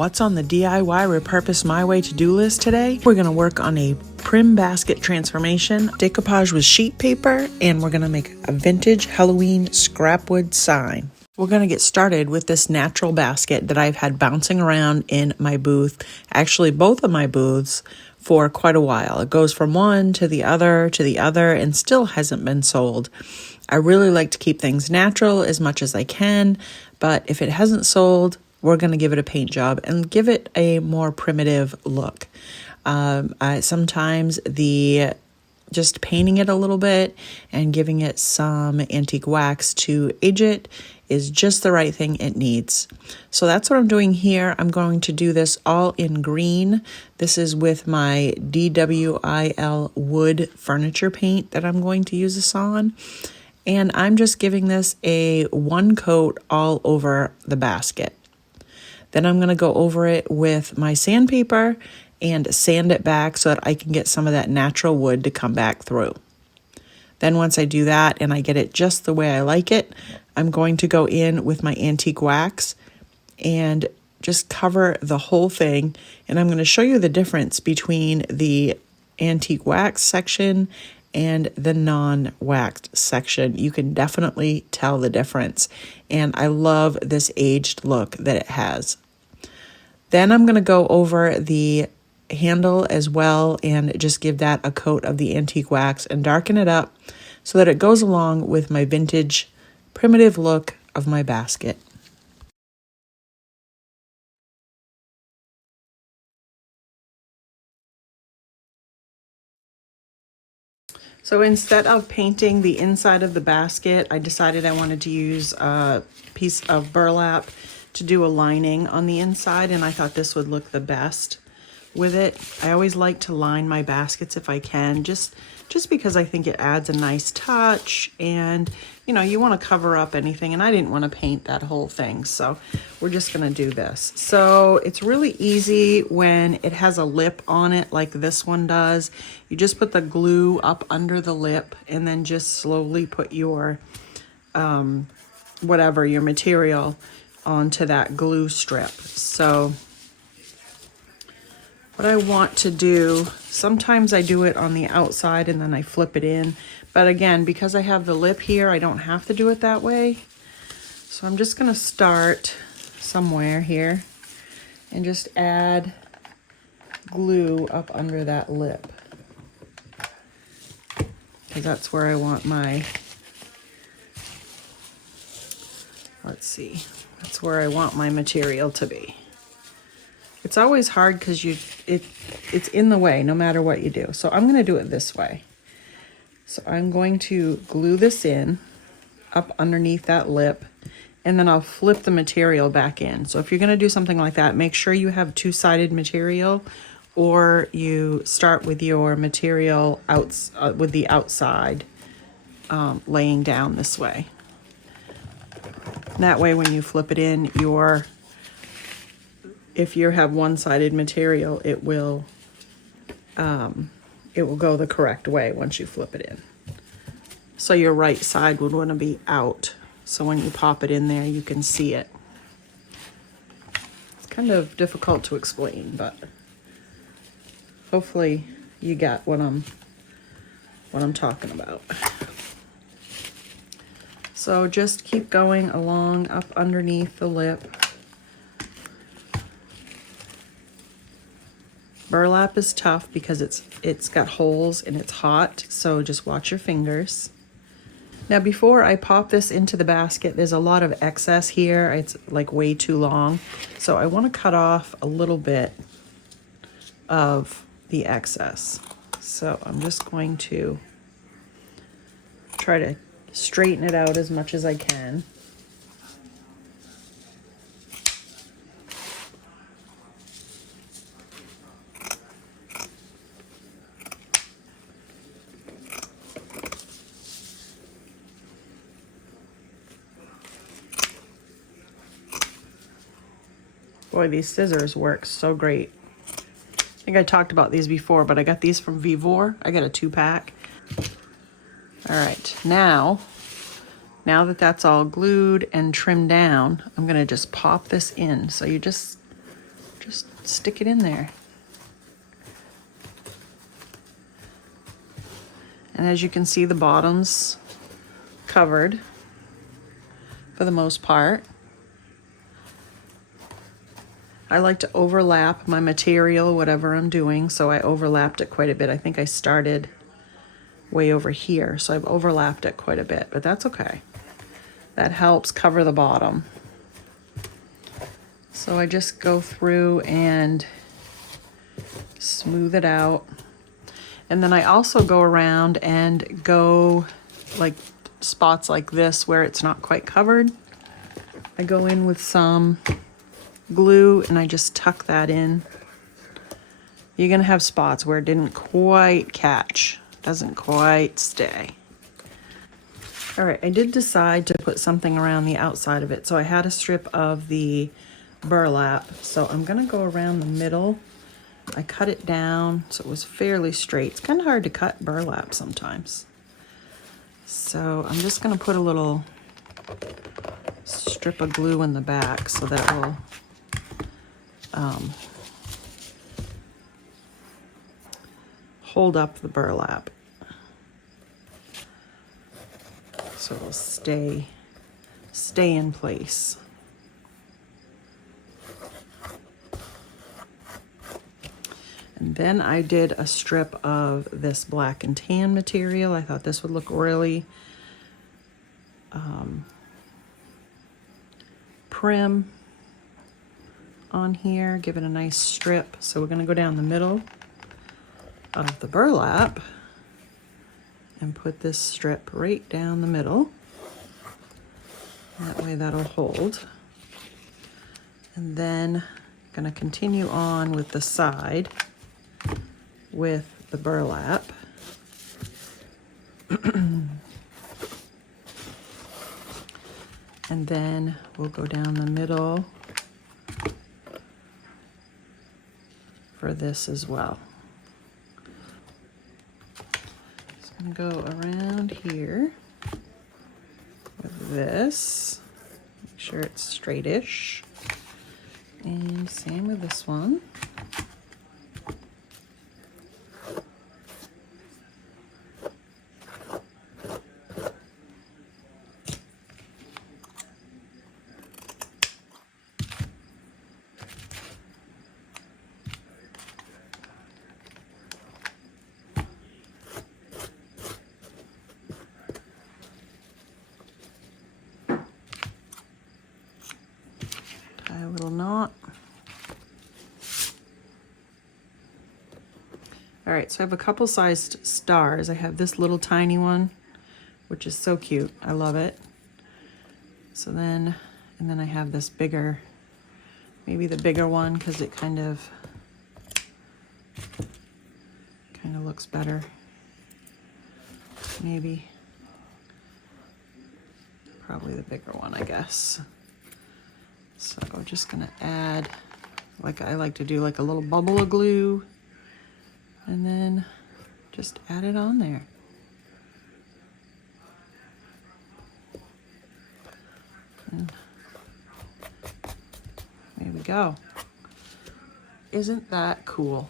What's on the DIY Repurpose My Way to-do list today? We're going to work on a prim basket transformation, decoupage with sheet paper, and we're going to make a vintage Halloween scrapwood sign. We're going to get started with this natural basket that I've had bouncing around in my booth, actually both of my booths, for quite a while. It goes from one to the other, and still hasn't been sold. I really like to keep things natural as much as I can, but if it hasn't sold, we're going to give it a paint job and give it a more primitive look. Sometimes just painting it a little bit and giving it some antique wax to age it is just the right thing it needs. So that's what I'm doing here. I'm going to do this all in green. This is with my DWIL wood furniture paint that I'm going to use this on. And I'm just giving this a one coat all over the basket. Then I'm going to go over it with my sandpaper and sand it back so that I can get some of that natural wood to come back through. Then once I do that and I get it just the way I like it, I'm going to go in with my antique wax and just cover the whole thing. And I'm going to show you the difference between the antique wax section and the non-waxed section. You can definitely tell the difference. And I love this aged look that it has. Then I'm going to go over the handle as well and just give that a coat of the antique wax and darken it up so that it goes along with my vintage primitive look of my basket. So instead of painting the inside of the basket, I decided I wanted to use a piece of burlap to do a lining on the inside, and I thought this would look the best with it. I always like to line my baskets if I can, just because I think it adds a nice touch, and you want to cover up anything, and I didn't want to paint that whole thing, so we're just going to do this. So it's really easy when it has a lip on it like this one does. You just put the glue up under the lip and then just slowly put your whatever your material onto that glue strip. So what I want to do, sometimes I do it on the outside and then I flip it in. But again, because I have the lip here, I don't have to do it that way. So I'm just going to start somewhere here and just add glue up under that lip, because that's where I want my, that's where I want my material to be. It's always hard because it's in the way no matter what you do. So I'm going to do it this way. So I'm going to glue this in up underneath that lip, and then I'll flip the material back in. So if you're going to do something like that, make sure you have two-sided material, or you start with your material with the outside laying down this way. That way when you flip it in, if you have one-sided material, it will go the correct way once you flip it in. So your right side would want to be out. So when you pop it in there, you can see it. It's kind of difficult to explain, but hopefully you got what I'm talking about. So just keep going along up underneath the lip. Burlap is tough because it's got holes and it's hot, so just watch your fingers. Now before I pop this into the basket, there's a lot of excess here. It's like way too long. So I want to cut off a little bit of the excess. So I'm just going to try to straighten it out as much as I can. Boy, these scissors work so great. I think I talked about these before, but I got these from Vivor. I got a 2-pack. All right, now that that's all glued and trimmed down, I'm gonna just pop this in. So you just stick it in there. And as you can see, the bottom's covered for the most part. I like to overlap my material, whatever I'm doing, so I overlapped it quite a bit. I think I started way over here, so I've overlapped it quite a bit, but that's okay. That helps cover the bottom. So I just go through and smooth it out. And then I also go around and go like spots like this where it's not quite covered. I go in with some glue and I just tuck that in. You're gonna have spots where it didn't quite catch, doesn't quite stay. All right, I did decide to put something around the outside of it. So I had a strip of the burlap, so I'm gonna go around the middle. I cut it down so it was fairly straight. It's kind of hard to cut burlap sometimes. So I'm just gonna put a little strip of glue in the back so that will hold up the burlap. So it'll stay in place. And then I did a strip of this black and tan material. I thought this would look really prim on here, give it a nice strip. So we're gonna go down the middle of the burlap and put this strip right down the middle. That way that'll hold. And then gonna continue on with the side with the burlap. And then we'll go down the middle for this as well. Just gonna go around here with this, make sure it's straightish. And same with this one. Tie a little knot. All right, so I have a couple sized stars. I have this little tiny one, which is so cute. I love it. So then, and then I have this bigger, maybe the bigger one, because it kind of looks better. Maybe, probably the bigger one, I guess. So I'm just gonna add, like I like to do, like a little bubble of glue, and then just add it on there. And there we go. Isn't that cool?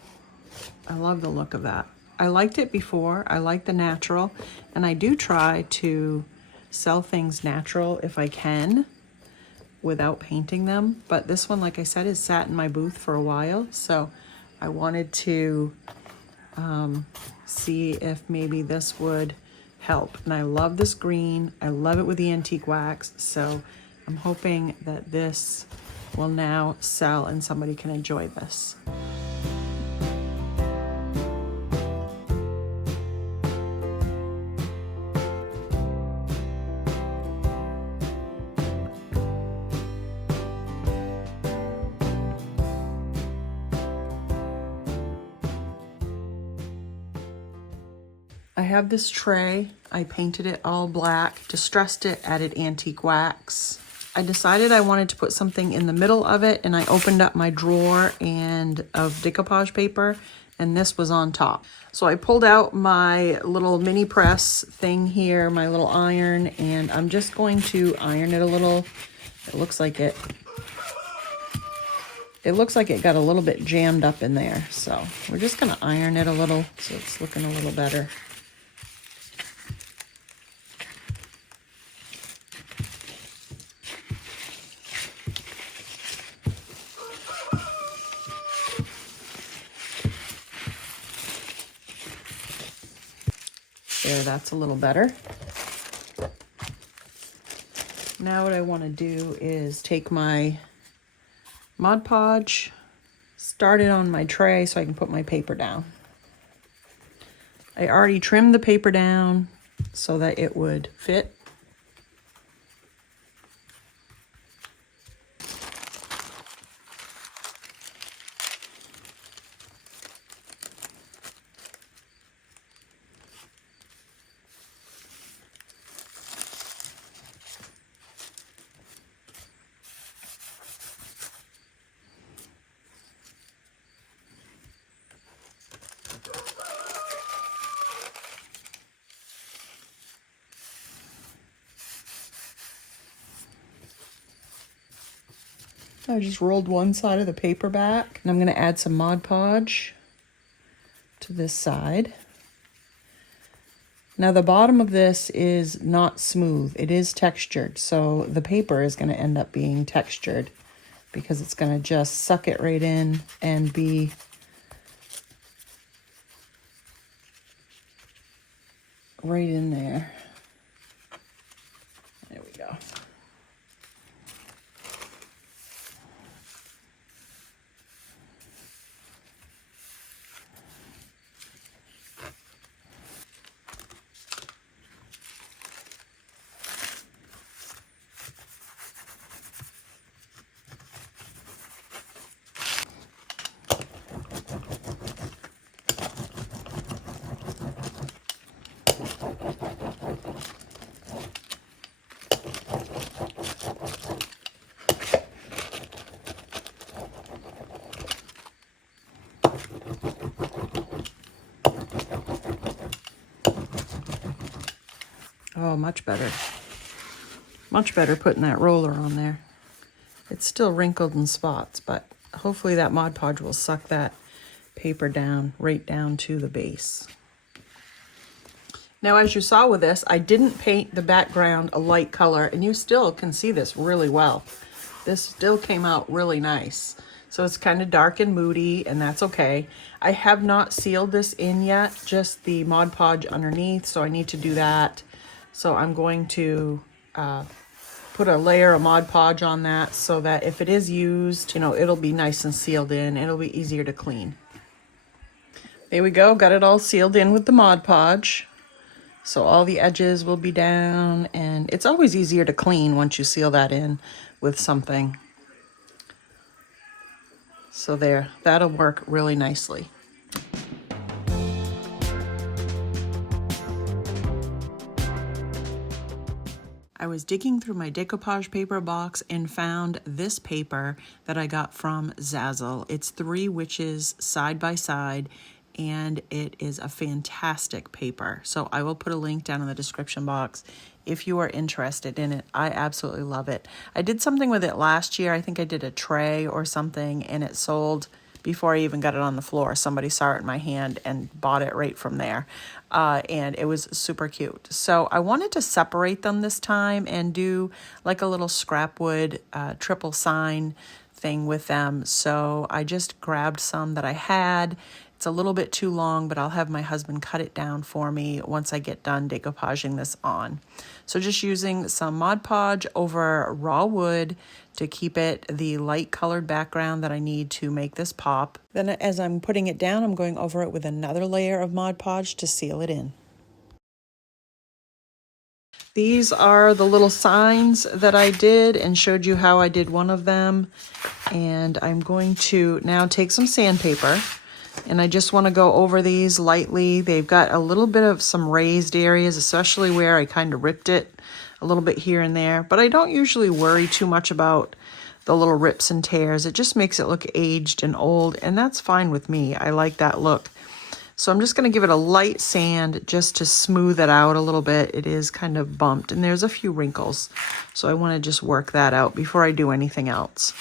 I love the look of that. I liked it before. I like the natural, and I do try to sell things natural if I can without painting them. But this one, like I said, has sat in my booth for a while, so I wanted to see if maybe this would help. And I love this green. I love it with the antique wax, so I'm hoping that this will now sell and somebody can enjoy this. I have this tray. I painted it all black, distressed it, added antique wax. I decided I wanted to put something in the middle of it, and I opened up my drawer and of decoupage paper, and this was on top. So I pulled out my little mini press thing here, my little iron, and I'm just going to iron it a little. It looks like it It looks like it got a little bit jammed up in there, so we're just gonna iron it a little so it's looking a little better. There, that's a little better. Now what I want to do is take my Mod Podge, start it on my tray so I can put my paper down. I already trimmed the paper down so that it would fit. I just rolled one side of the paper back, and I'm going to add some Mod Podge to this side. Now the bottom of this is not smooth, it is textured, so the paper is going to end up being textured because it's going to just suck it right in and be right in there. There we go. Oh, much better. Much better putting that roller on there. It's still wrinkled in spots, but hopefully that Mod Podge will suck that paper down, right down to the base. Now, as you saw with this, I didn't paint the background a light color, and you still can see this really well. This still came out really nice. So it's kind of dark and moody, and that's okay. I have not sealed this in yet, just the Mod Podge underneath, so I need to do that. So I'm going to put a layer of Mod Podge on that so that if it is used, you know, it'll be nice and sealed in. It'll be easier to clean. There we go, got it all sealed in with the Mod Podge. So all the edges will be down, and it's always easier to clean once you seal that in with something. So there, that'll work really nicely. I was digging through my decoupage paper box and found this paper that I got from Zazzle. It's 3 witches side by side, and it is a fantastic paper. So I will put a link down in the description box if you are interested in it. I absolutely love it. I did something with it last year. I think I did a tray or something, and it sold before I even got it on the floor. Somebody saw it in my hand and bought it right from there. And it was super cute. So I wanted to separate them this time and do like a little scrapwood triple sign thing with them. So I just grabbed some that I had. It's a little bit too long, but I'll have my husband cut it down for me once I get done decoupaging this on. So just using some Mod Podge over raw wood to keep it the light colored background that I need to make this pop. Then as I'm putting it down, I'm going over it with another layer of Mod Podge to seal it in. These are the little signs that I did and showed you how I did one of them. And I'm going to now take some sandpaper, and I just want to go over these lightly. They've got a little bit of some raised areas, especially where I kind of ripped it a little bit here and there. But I don't usually worry too much about the little rips and tears. It just makes it look aged and old, and that's fine with me. I like that look. So I'm just going to give it a light sand just to smooth it out a little bit. It is kind of bumped, and there's a few wrinkles. So I want to just work that out before I do anything else.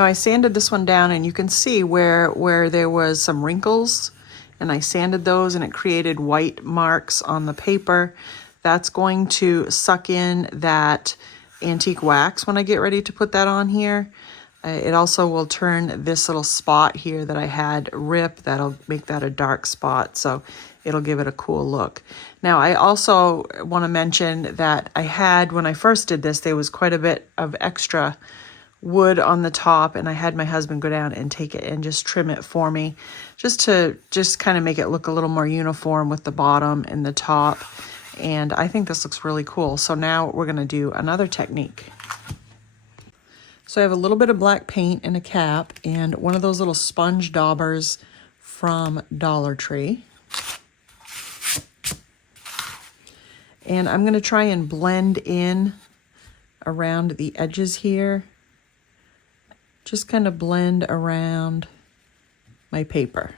Now I sanded this one down, and you can see where there was some wrinkles, and I sanded those and it created white marks on the paper. That's going to suck in that antique wax when I get ready to put that on here. It also will turn this little spot here that I had rip, that'll make that a dark spot, so it'll give it a cool look. Now I also want to mention that I had, when I first did this, there was quite a bit of extra wood on the top, and I had my husband go down and take it and just trim it for me, just to kind of make it look a little more uniform with the bottom and the top. And I think this looks really cool. So now we're going to do another technique. So I have a little bit of black paint and a cap and one of those little sponge daubers from Dollar Tree. And I'm going to try and blend in around the edges here. Just kind of blend around my paper.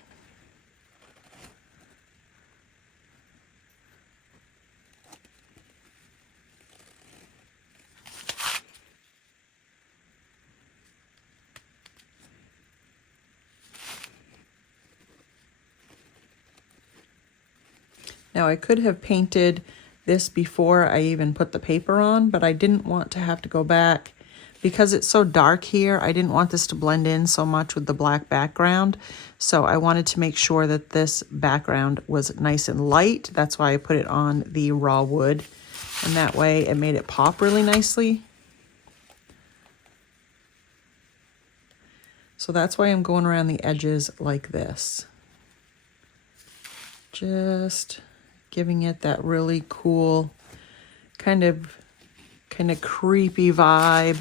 Now I could have painted this before I even put the paper on, but I didn't want to have to go back because it's so dark here. I didn't want this to blend in so much with the black background. So I wanted to make sure that this background was nice and light. That's why I put it on the raw wood. And that way it made it pop really nicely. So that's why I'm going around the edges like this. Just giving it that really cool kind of creepy vibe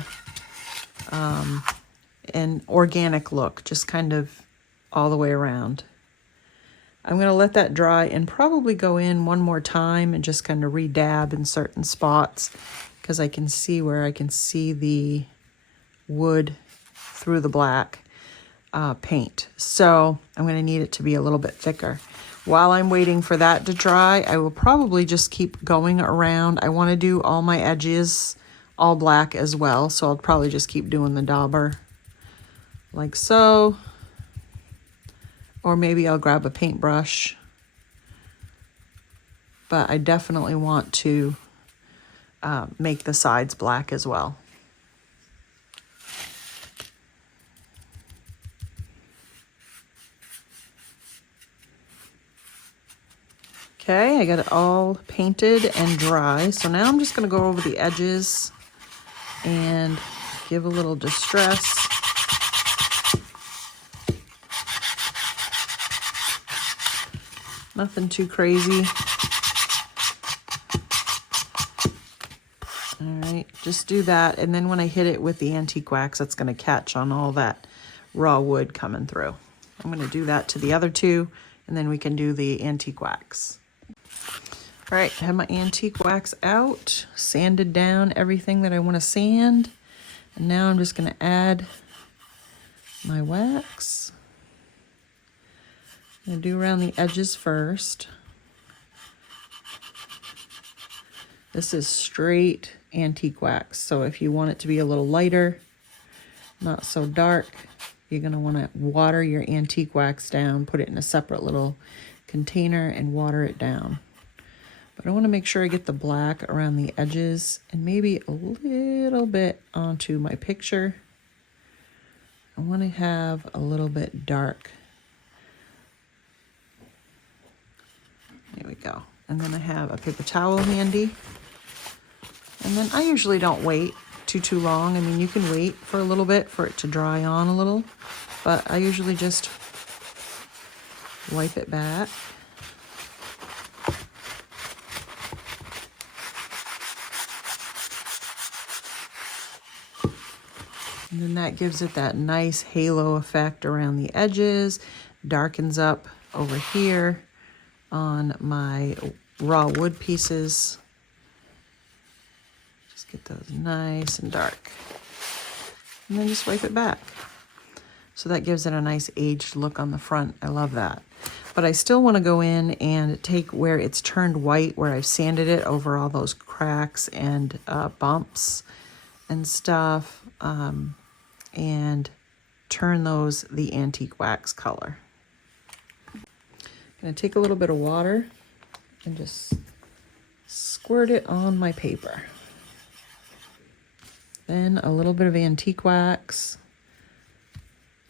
and organic look, just kind of all the way around. I'm going to let that dry and probably go in one more time and just kind of re-dab in certain spots because I can see where I can see the wood through the black paint. So I'm going to need it to be a little bit thicker. While I'm waiting for that to dry, I will probably just keep going around. I want to do all my edges all black as well, so I'll probably just keep doing the dauber like so. Or maybe I'll grab a paintbrush. But I definitely want to make the sides black as well. Okay, I got it all painted and dry. So now I'm just going to go over the edges and give a little distress. Nothing too crazy. All right, just do that. And then when I hit it with the antique wax, it's going to catch on all that raw wood coming through. I'm going to do that to the other two, and then we can do the antique wax. All right, I have my antique wax out, sanded down everything that I want to sand. And now I'm just going to add my wax. I'm going to do around the edges first. This is straight antique wax, so if you want it to be a little lighter, not so dark, you're going to want to water your antique wax down, put it in a separate little container and water it down. But I want to make sure I get the black around the edges and maybe a little bit onto my picture. I want to have a little bit dark. There we go. And then I have a paper towel handy. And then I usually don't wait too long. I mean, you can wait for a little bit for it to dry on a little, but I usually just wipe it back. And then that gives it that nice halo effect around the edges, darkens up over here on my raw wood pieces. Just get those nice and dark. And then just wipe it back. So that gives it a nice aged look on the front. I love that. But I still want to go in and take where it's turned white, where I've sanded it over all those cracks and bumps and stuff. And turn those the antique wax color. I'm gonna take a little bit of water and just squirt it on my paper. Then a little bit of antique wax,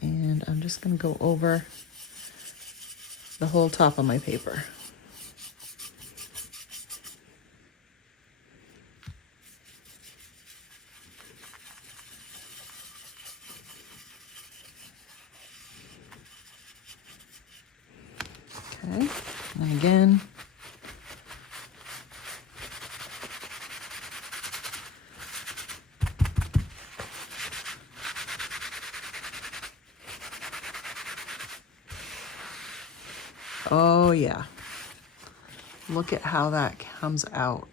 and I'm just gonna go over the whole top of my paper. Okay, and again, oh yeah, look at how that comes out.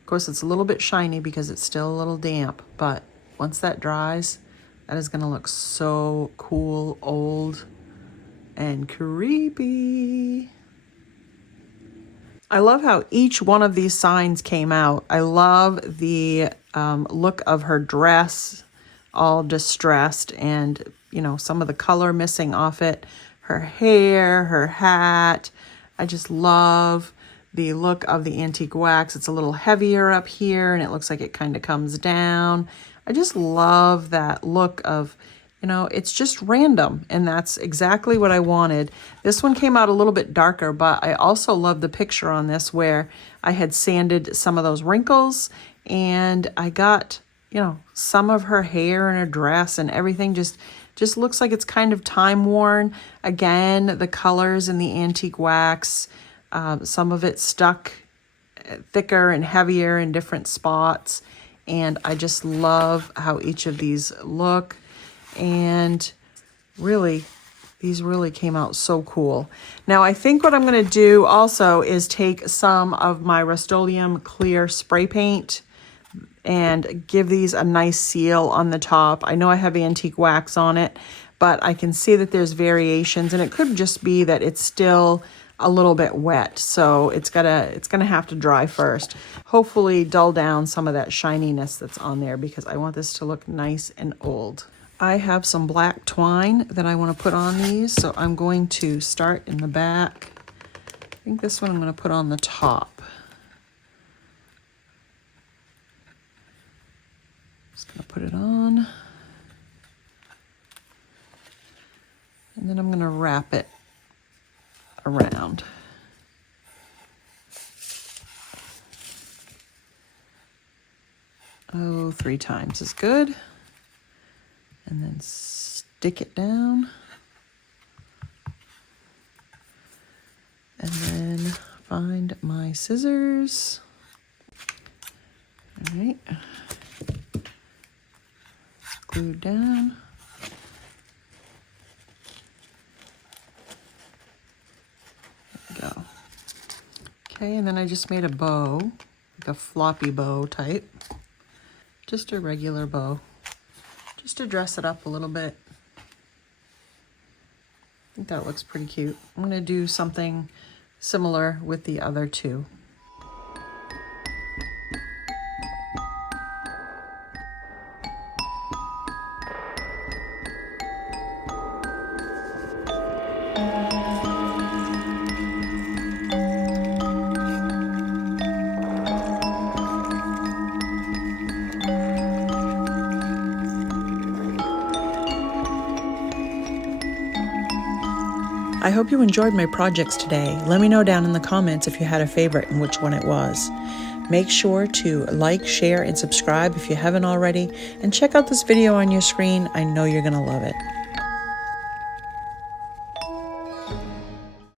Of course, it's a little bit shiny because it's still a little damp, but once that dries, that is gonna look so cool, old, and creepy. I love how each one of these signs came out. I love the look of her dress, all distressed, and you know, some of the color missing off it. Her hair, her hat. I just love the look of the antique wax. It's a little heavier up here and it looks like it kind of comes down. I just love that look of, you know, it's just random, and that's exactly what I wanted. This one came out a little bit darker, but I also love the picture on this where I had sanded some of those wrinkles, and I got, you know, some of her hair and her dress and everything just looks like it's kind of time worn. Again, the colors in the antique wax, some of it stuck thicker and heavier in different spots, and I just love how each of these look. And really, these really came out so cool. Now, I think what I'm going to do also is take some of my Rust-Oleum clear spray paint and give these a nice seal on the top. I know I have antique wax on it, but I can see that there's variations, and it could just be that it's still a little bit wet, so it's gonna have to dry first. Hopefully dull down some of that shininess that's on there, because I want this to look nice and old. I have some black twine that I want to put on these, so I'm going to start in the back. I think this one I'm going to put on the top. Just going to put it on. And then I'm going to wrap it around. Oh, 3 times is good. And then stick it down. And then find my scissors. All right. Glued down. There we go. Okay, and then I just made a bow, like a floppy bow type. Just a regular bow. Just to dress it up a little bit. I think that looks pretty cute. I'm going to do something similar with the other 2. I hope you enjoyed my projects today. Let me know down in the comments if you had a favorite and which one it was. Make sure to like, share, and subscribe if you haven't already, and check out this video on your screen. I know you're going to love it.